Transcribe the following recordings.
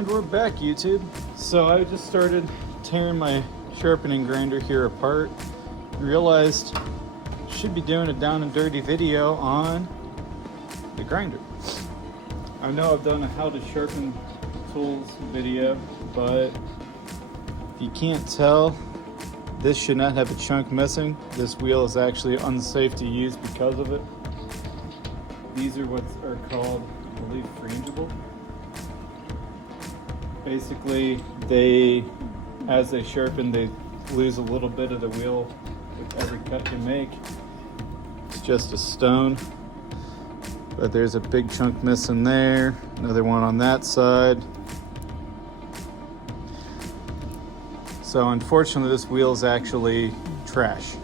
And we're back, YouTube. So I just started tearing my sharpening grinder here apart. Realized should be doing a down and dirty video on the grinder. I know I've done a how to sharpen tools video, but if you can't tell, this should not have a chunk missing. This wheel is actually unsafe to use because of it. These are what are called, I believe, frangible. Basically, as they sharpen, they lose a little bit of the wheel with every cut you make. It's just a stone, but there's a big chunk missing there. Another one on that side. So unfortunately, this wheel is actually trash.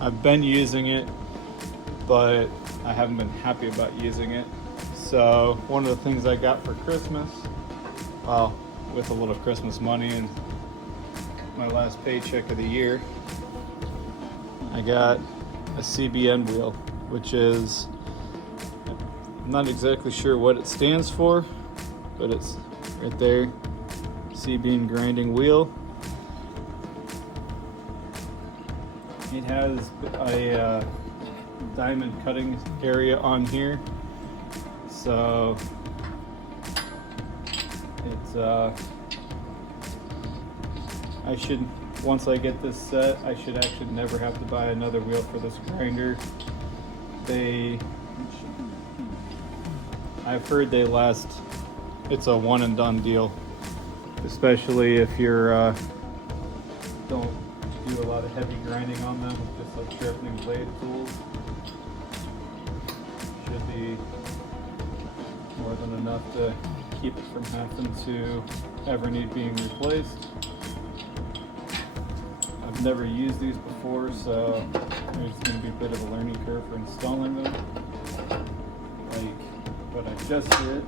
I've been using it, but I haven't been happy about using it. So one of the things I got for Christmas, well, with a little Christmas money and my last paycheck of the year, I got a CBN wheel, which is, I'm not exactly sure what it stands for, but it's right there, CBN grinding wheel. It has a diamond cutting area on here, so it's I should, once I get this set, I should actually never have to buy another wheel for this grinder. I've heard they last, it's a one and done deal, especially if you're don't do a lot of heavy grinding on them, just like sharpening blade tools. Should be more than enough to keep it from having to ever need being replaced. I've never used these before, so there's going to be a bit of a learning curve for installing them, like what I just did.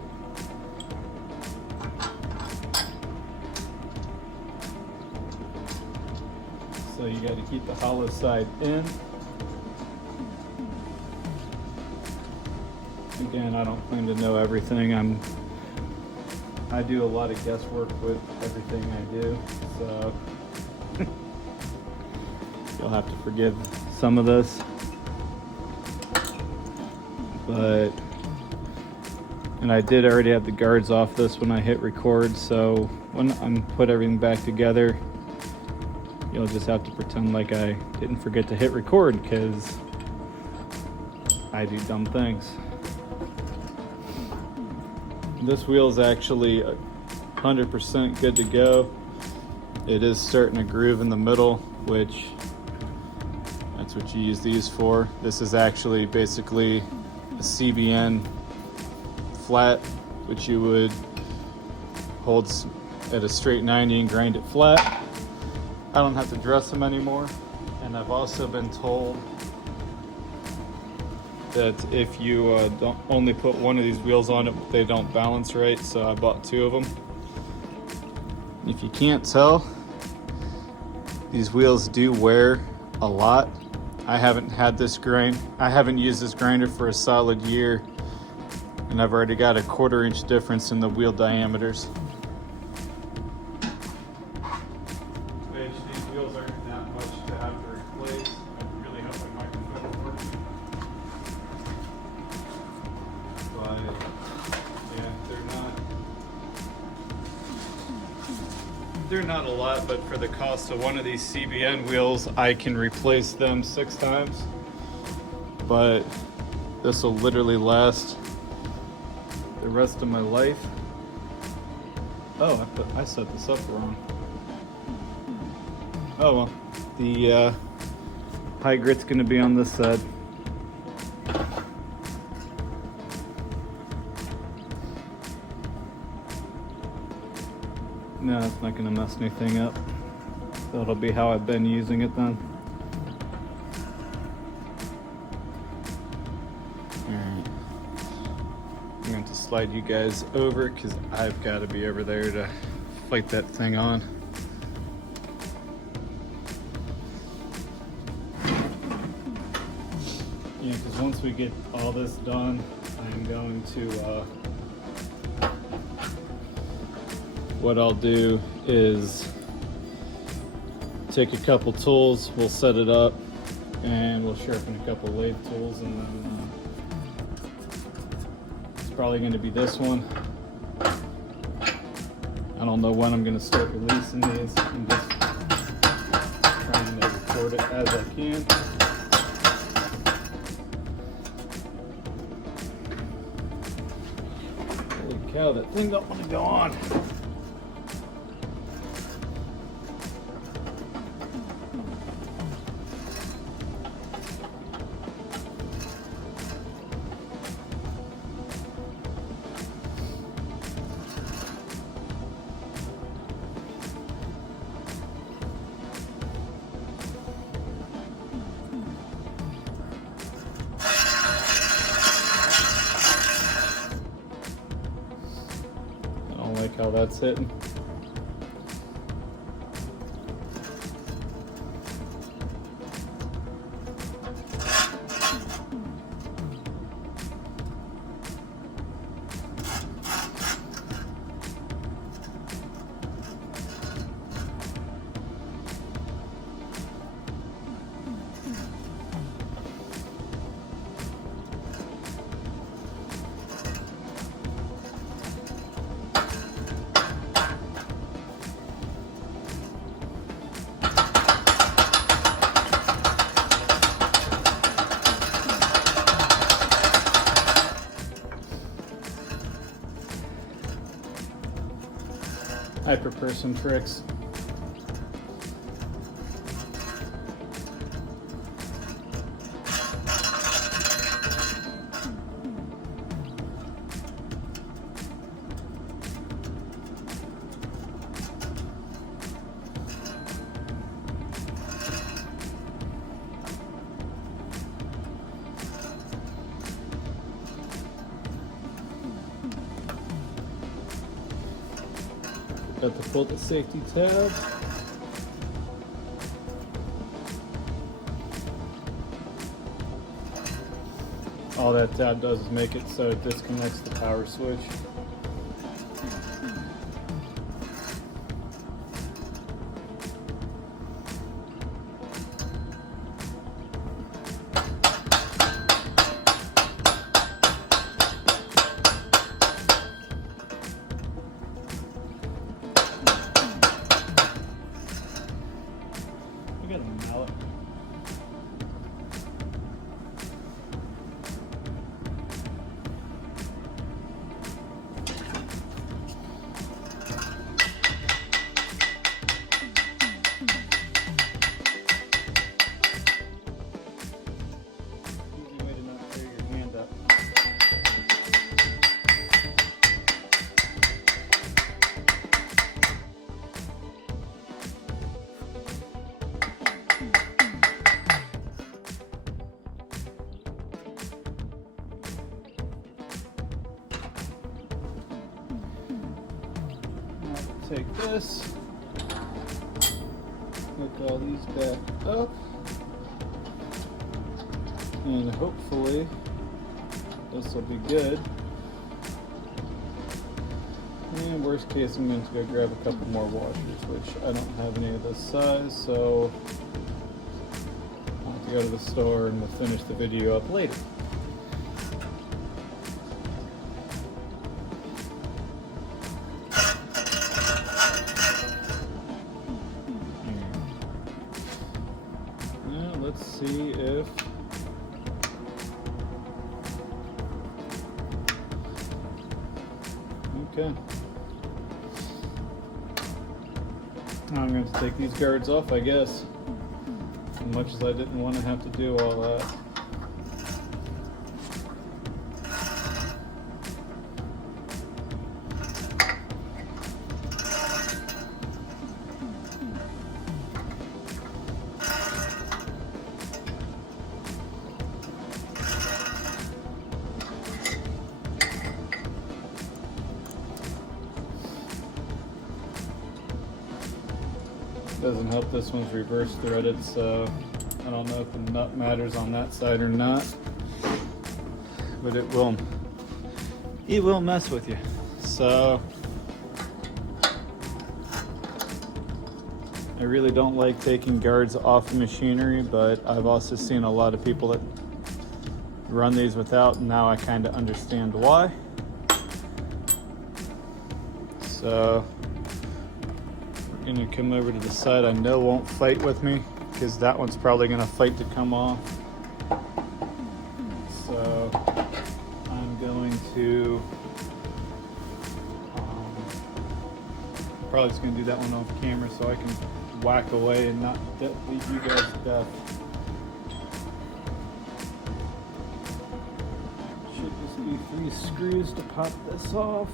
So you got to keep the hollow side in. Again, I don't claim to know everything. I do a lot of guesswork with everything I do, so you'll have to forgive some of this. And I did already have the guards off this when I hit record, so when I put everything back together, you'll just have to pretend like I didn't forget to hit record, because I do dumb things. This wheel is actually 100% good to go. It is starting to groove in the middle, which that's what you use these for. This is actually basically a CBN flat, which you would hold at a straight 90 and grind it flat. I don't have to dress them anymore. And I've also been told that if you don't only put one of these wheels on it, they don't balance right, so I bought two of them. If you can't tell, these wheels do wear a lot. I haven't used this grinder for a solid year, and I've already got a 1/4 inch difference in the wheel diameters. Which these wheels aren't that much to have to replace. I really hope my microphone works. But yeah, they're not a lot, but for the cost of one of these CBN wheels, I can replace them 6 times. But this will literally last the rest of my life. Oh, I set this up wrong. Oh well, the high grit's gonna be on this side. No, it's not going to mess anything up. That'll be how I've been using it then. Alright. I'm going to slide you guys over because I've got to be over there to fight that thing on. Yeah, because once we get all this done, I'm going to what I'll do is take a couple tools, we'll set it up, and we'll sharpen a couple lathe tools, and then it's probably going to be this one. I don't know when I'm going to start releasing these. I'm just trying to record it as I can. Holy cow, that thing don't want to go on. Like how that's hitting. I prefer some tricks. Got to pull the safety tab. All that tab does is make it so it disconnects the power switch. I got a mallet. Easy way to not tear your hand up. Take this, hook all these back up, and hopefully this will be good. And worst case, I'm going to go grab a couple more washers, which I don't have any of this size, so I'll have to go to the store and we'll finish the video up later. Let's see if okay. I'm going to take these guards off, I guess. As much as I didn't want to have to do all that. Doesn't help this one's reverse threaded, so I don't know if the nut matters on that side or not, but it will mess with you. So really don't like taking guards off of machinery, but I've also seen a lot of people that run these without, and now I kind of understand why. So we're gonna come over to the side I know won't fight with me, because that one's probably gonna fight to come off. So I'm going to probably just gonna do that one off camera so I can whack away and not leave you guys to death. Should just be 3 screws to pop this off.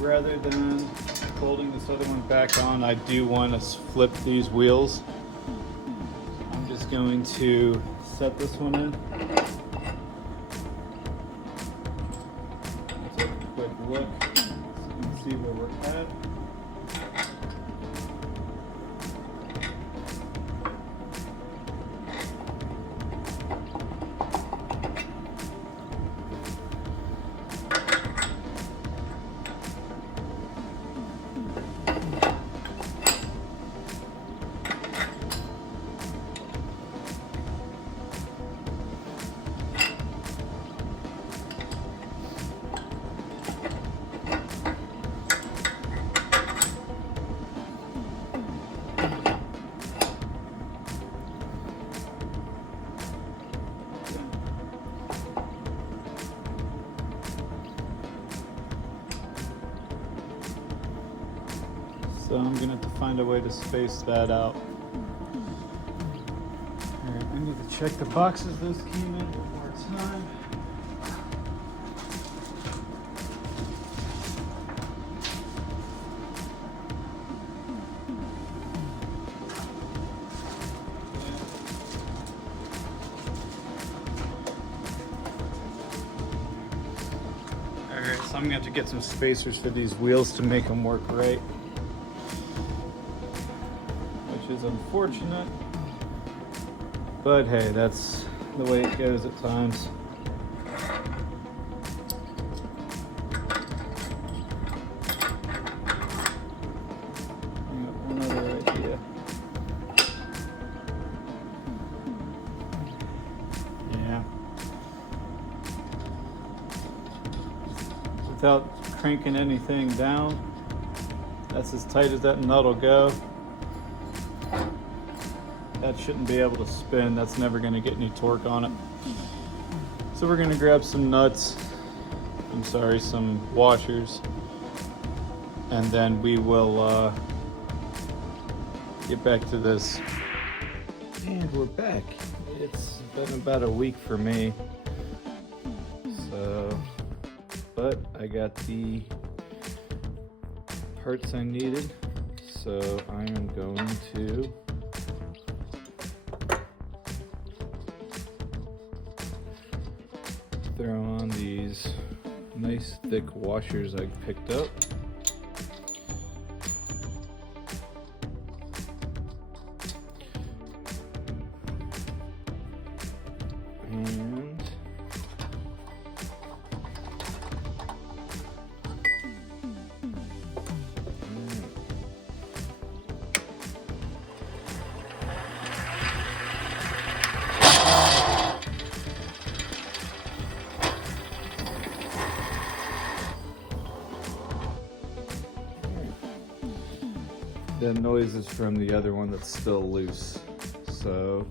Rather than holding this other one back on, I do want to flip these wheels. I'm just going to set this one in. Take a quick look so you can see where we're at. So I'm gonna have to find a way to space that out. All right, I need to check the boxes those came in one more time. All right, so I'm gonna have to get some spacers for these wheels to make them work right. Which is unfortunate, but hey, that's the way it goes at times. I got one other idea. Yeah. Without cranking anything down, that's as tight as that nut will go. That shouldn't be able to spin. That's never going to get any torque on it. So we're going to grab some nuts, some washers, and then we will get back to this. And we're back. It's been about a week for me. So, but I got the parts I needed. So I am going to throw on these nice thick washers I picked up. And the noise is from the other one that's still loose. So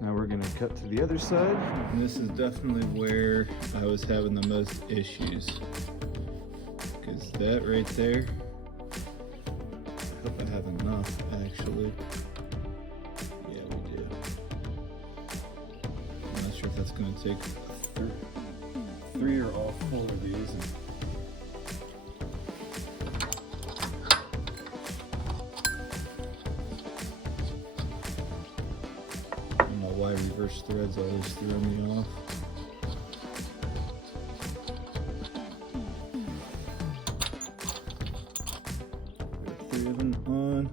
now we're going to cut to the other side. And this is definitely where I was having the most issues, because that right there, I hope I have enough actually. Yeah, we do. that's going to take three or all 4 of these. I don't know why reverse threads always throw me off. Got 3 of them on.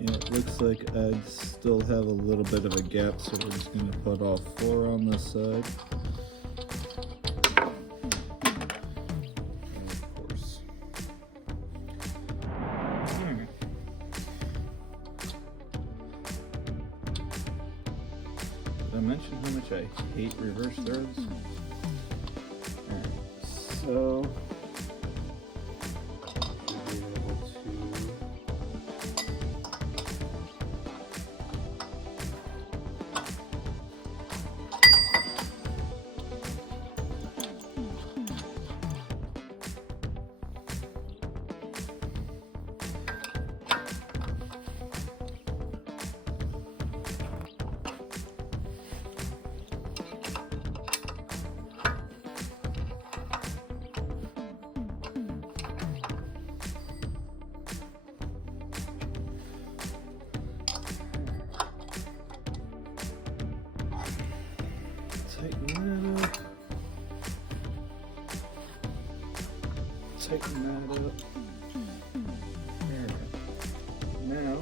Yeah, it looks like I'd still have a little bit of a gap, so we're just going to put all 4 on this side. And of course. Alright. Did I mention how much I hate reverse threads? Alright, so tighten that up. Tighten that up. There. Now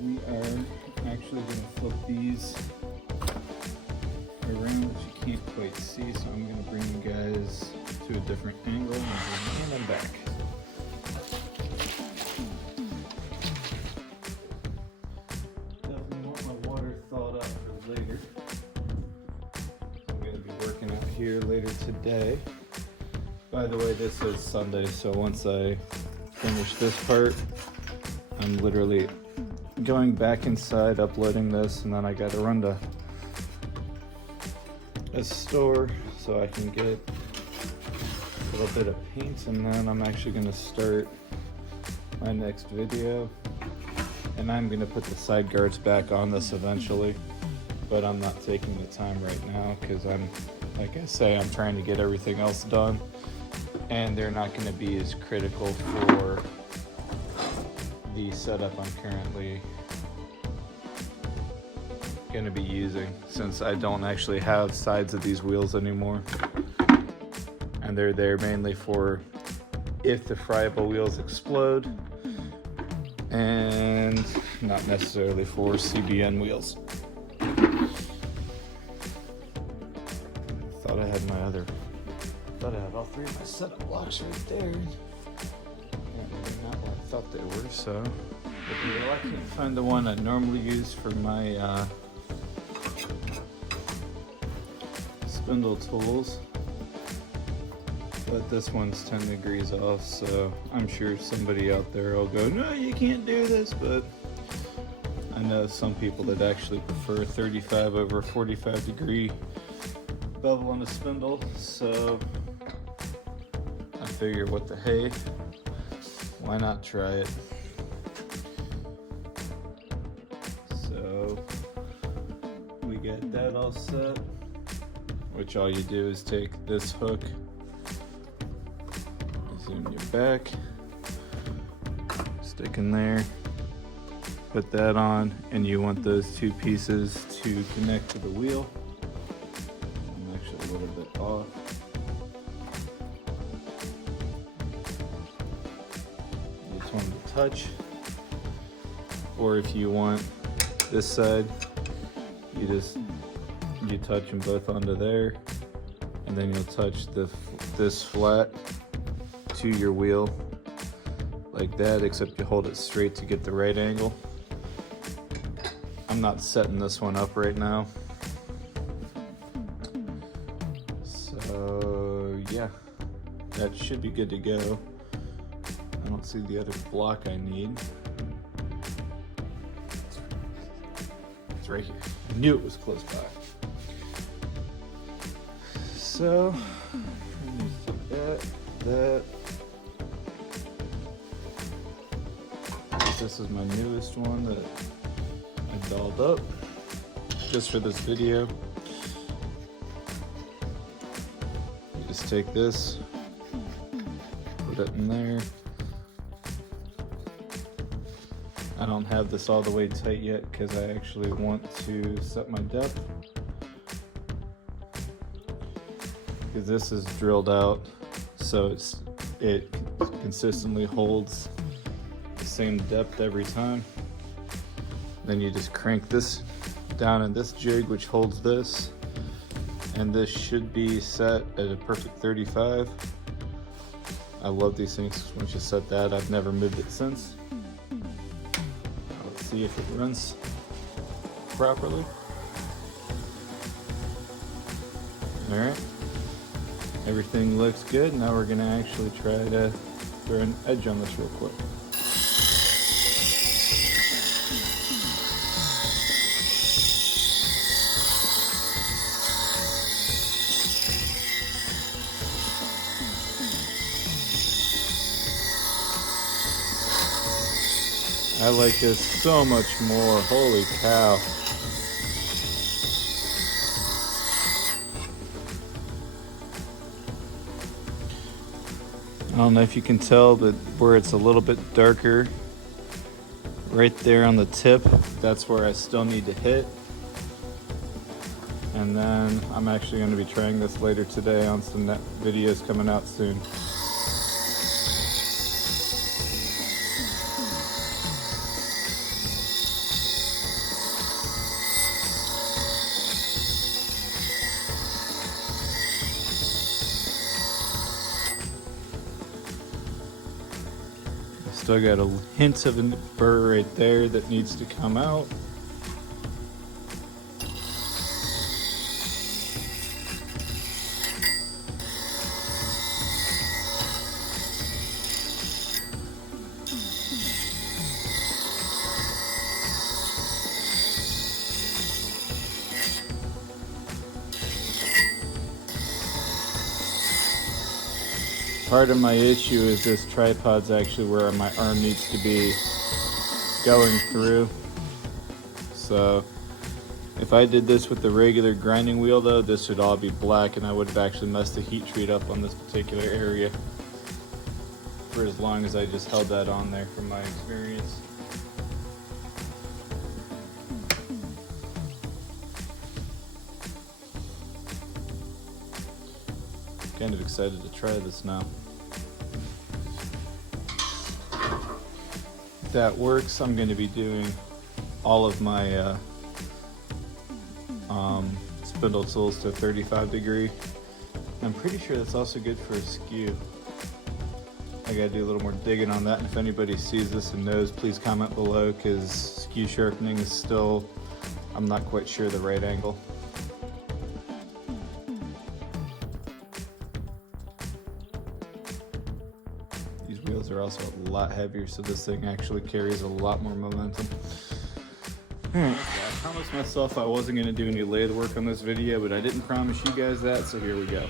we are actually going to flip these around, which you can't quite see, so I'm going to bring you guys to a different angle and bring them back. Definitely want my water thawed up for later. I'm going to be working out here later today. By the way, this is Sunday, so once I finish this part, I'm literally going back inside, uploading this, and then I gotta run to a store so I can get a little bit of paint, and then I'm actually gonna start my next video. And I'm gonna put the side guards back on this eventually, but I'm not taking the time right now because I'm, like I say, I'm trying to get everything else done, and they're not gonna be as critical for the setup I'm currently going to be using, since I don't actually have sides of these wheels anymore, and they're there mainly for if the friable wheels explode, and not necessarily for CBN wheels. Thought I had all 3 of my setup blocks right there. Not what I thought they were, so. But yeah, I can't find the one I normally use for my spindle tools. But this one's 10 degrees off, so I'm sure somebody out there will go, no, you can't do this, but I know some people that actually prefer 35 over 45 degree bevel on a spindle, so I figure what the hey. Why not try it? So we got that all set, which all you do is take this hook, zoom your back, stick in there, put that on, and you want those 2 pieces to connect to the wheel. I'm actually a little bit off. One to touch, or if you want this side, you touch them both onto there, and then you'll touch this flat to your wheel like that, except you hold it straight to get the right angle. I'm not setting this one up right now, so yeah, that should be good to go. I don't see the other block I need. It's right here. I knew it was close by. So, I'm going to take that. This is my newest one that dolled up just for this video. You just take this, put it in there. I don't have this all the way tight yet because I actually want to set my depth, because this is drilled out so it consistently holds the same depth every time. Then you just crank this down in this jig, which holds this, and this should be set at a perfect 35. I love these things. Once you set that, I've never moved it since. Let's see if it runs properly. All right, everything looks good. Now we're gonna actually try to throw an edge on this real quick. I like this so much more, holy cow. I don't know if you can tell, but where it's a little bit darker, right there on the tip, that's where I still need to hit. And then I'm actually going to be trying this later today on some videos coming out soon. Still got a hint of a burr right there that needs to come out. Part of my issue is this tripod's actually where my arm needs to be going through. So if I did this with the regular grinding wheel though, this would all be black and I would have actually messed the heat treat up on this particular area for as long as I just held that on there from my experience. Kind of excited to try this now. If that works, I'm going to be doing all of my spindle tools to 35 degree. I'm pretty sure that's also good for a skew. I gotta do a little more digging on that, and if anybody sees this and knows, please comment below, because skew sharpening is still, I'm not quite sure the right angle. These wheels are also a lot heavier, so this thing actually carries a lot more momentum. I promised myself I wasn't going to do any lathe work on this video, but I didn't promise you guys that, so here we go.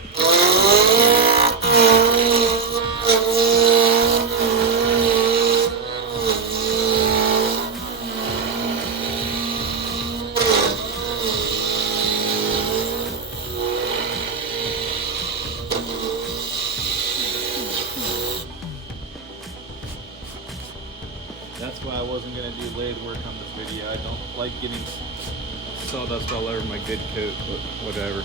That's why I wasn't going to do lathe work on this video. I don't like getting sawdust all over my good coat, but whatever.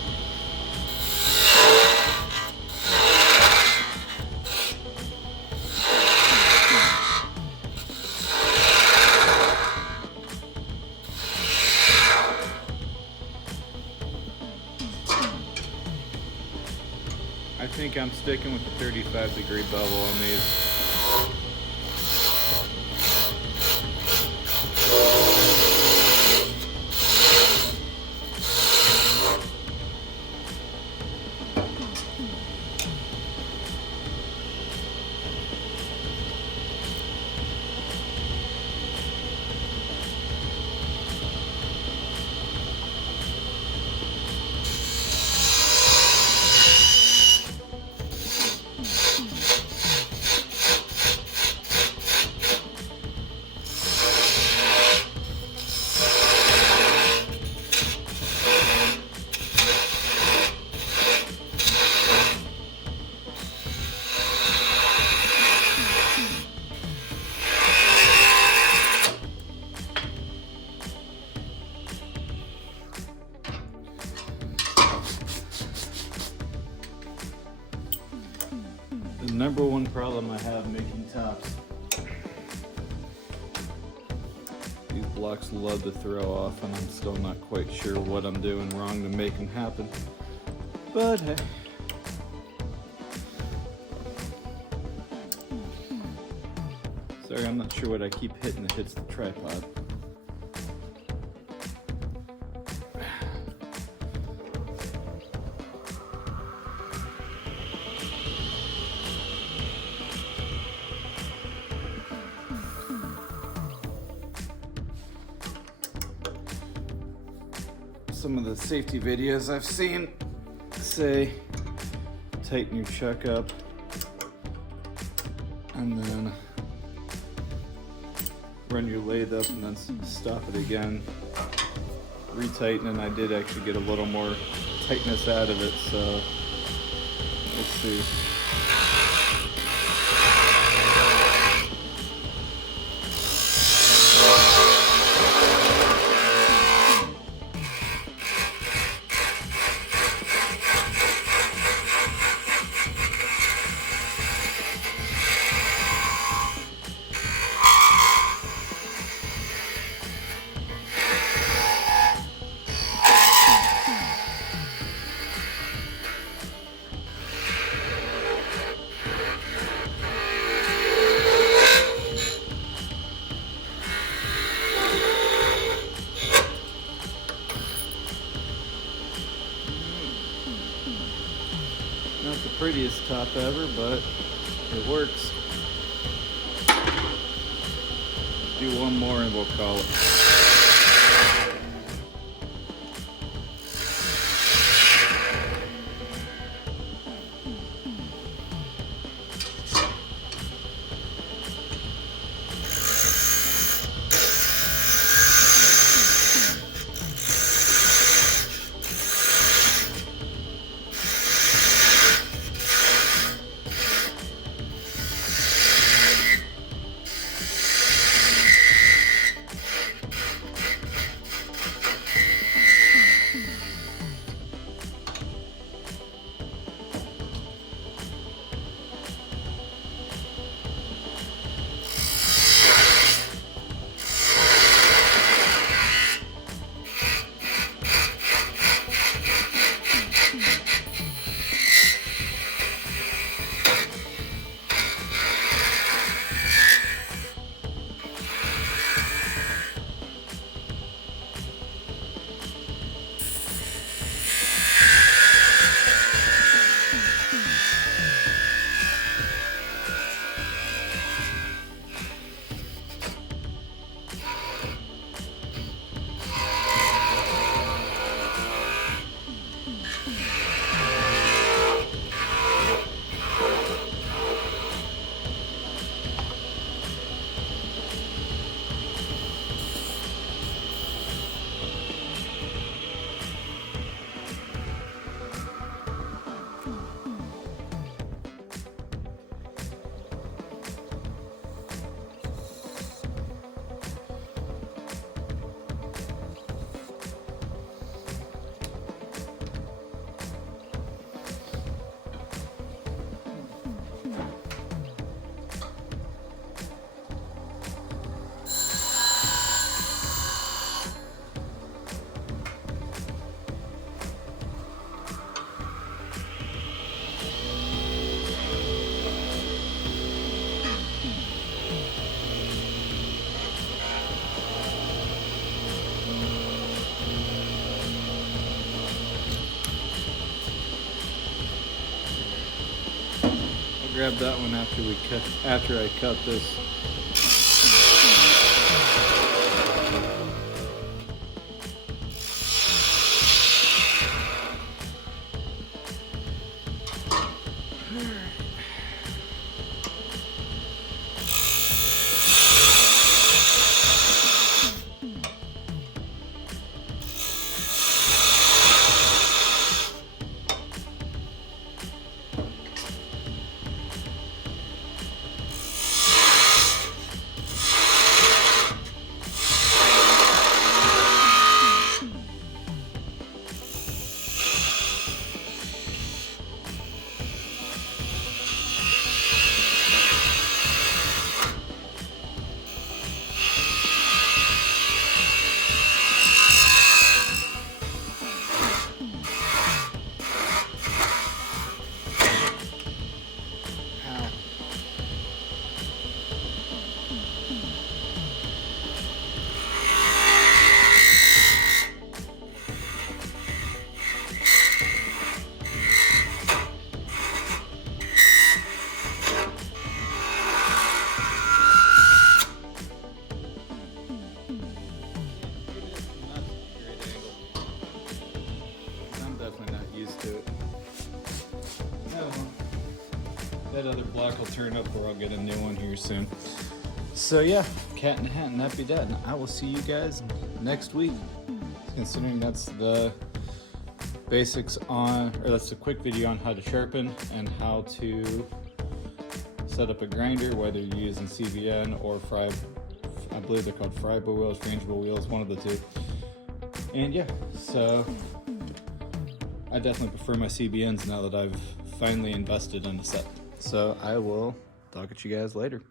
I think I'm sticking with the 35 degree bevel on these. The number one problem I have making tops. These blocks love to throw off, and I'm still not quite sure what I'm doing wrong to make them happen. But hey. Sorry, I'm not sure what I keep hitting that hits the tripod. Some of the safety videos I've seen say tighten your chuck up and then run your lathe up and then stop it again, retighten, and I did actually get a little more tightness out of it, so let's see. Not the prettiest top ever, but it works. Do one more and we'll call it. Grab that one after I cut this. to it. Oh, well. That other black will turn up, or I'll get a new one here soon. So yeah, cat in a hat, and that be that. And I will see you guys next week. Considering that's the basics on, or that's a quick video on how to sharpen and how to set up a grinder, whether you're using CVN or fry. I believe they're called friable wheels, changeable wheels, one of the two. And yeah, so I definitely prefer my CBNs now that I've finally invested in a set. So I will talk at you guys later.